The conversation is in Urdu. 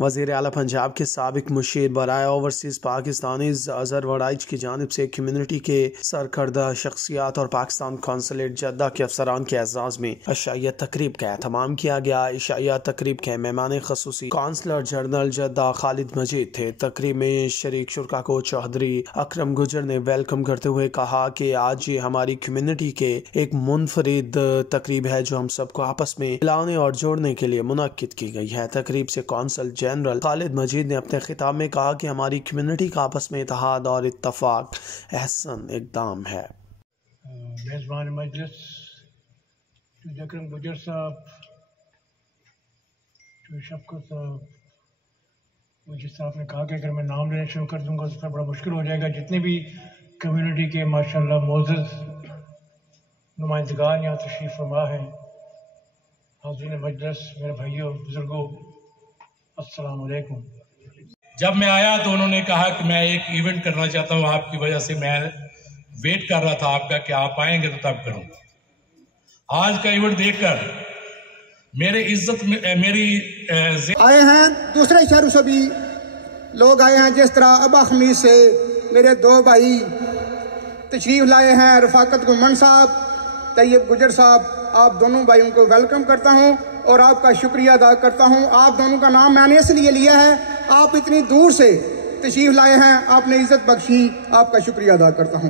وزیر اعلیٰ پنجاب کے سابق مشیر برائے اوورسیز پاکستانی اظہر وڑائچ کی جانب سے کمیونٹی کے سرکردہ شخصیات اور پاکستان قونصلیٹ جدہ کے افسران کے اعزاز میں عشائیہ تقریب کا اہتمام کیا گیا۔ عشائیہ تقریب کے مہمان خصوصی قونصلر جنرل جدہ خالد مجید تھے۔ تقریب میں شریک شرکا کو چوہدری اکرم گجر نے ویلکم کرتے ہوئے کہا کہ آج یہ ہماری کمیونٹی کے ایک منفرد تقریب ہے جو ہم سب کو آپس میں ملانے اور جوڑنے کے لیے منعقد کی گئی ہے۔ تقریب سے قونصل جنرل خالد مجید نے اپنے خطاب میں کہا کہ ہماری کمیونٹی کا آپس میں اتحاد اور اتفاق احسن اقدام ہے۔ میزبان مجلس اکرم گجر صاحب، شفقت صاحب، جس طرح آپ نے کہا کہ اگر میں نام لینا شروع کر دوں گا تو بڑا مشکل ہو جائے گا۔ جتنے بھی کمیونٹی کے ماشاءاللہ معزز نمائندگان یہاں تشریف فرما ہیں، حاضرین مجلس، میرے بھائیوں، بزرگوں، السلام علیکم۔ جب میں آیا تو انہوں نے کہا کہ میں ایک ایونٹ کرنا چاہتا ہوں آپ کی وجہ سے، میں ویٹ کر رہا تھا آپ کا کہ آپ آئیں گے تو تب کروں گا۔ آج کا ایونٹ دیکھ کر میرے عزت میری آئے ہیں دوسرے شہروں سے بھی لوگ آئے ہیں، جس طرح ابا خمیس سے میرے دو بھائی تشریف لائے ہیں، رفاقت گمن صاحب، طیب گجر صاحب۔ آپ دونوں بھائیوں کو ویلکم کرتا ہوں اور آپ کا شکریہ ادا کرتا ہوں۔ آپ دونوں کا نام میں نے اس لیے لیا ہے، آپ اتنی دور سے تشریف لائے ہیں، آپ نے عزت بخشی، آپ کا شکریہ ادا کرتا ہوں۔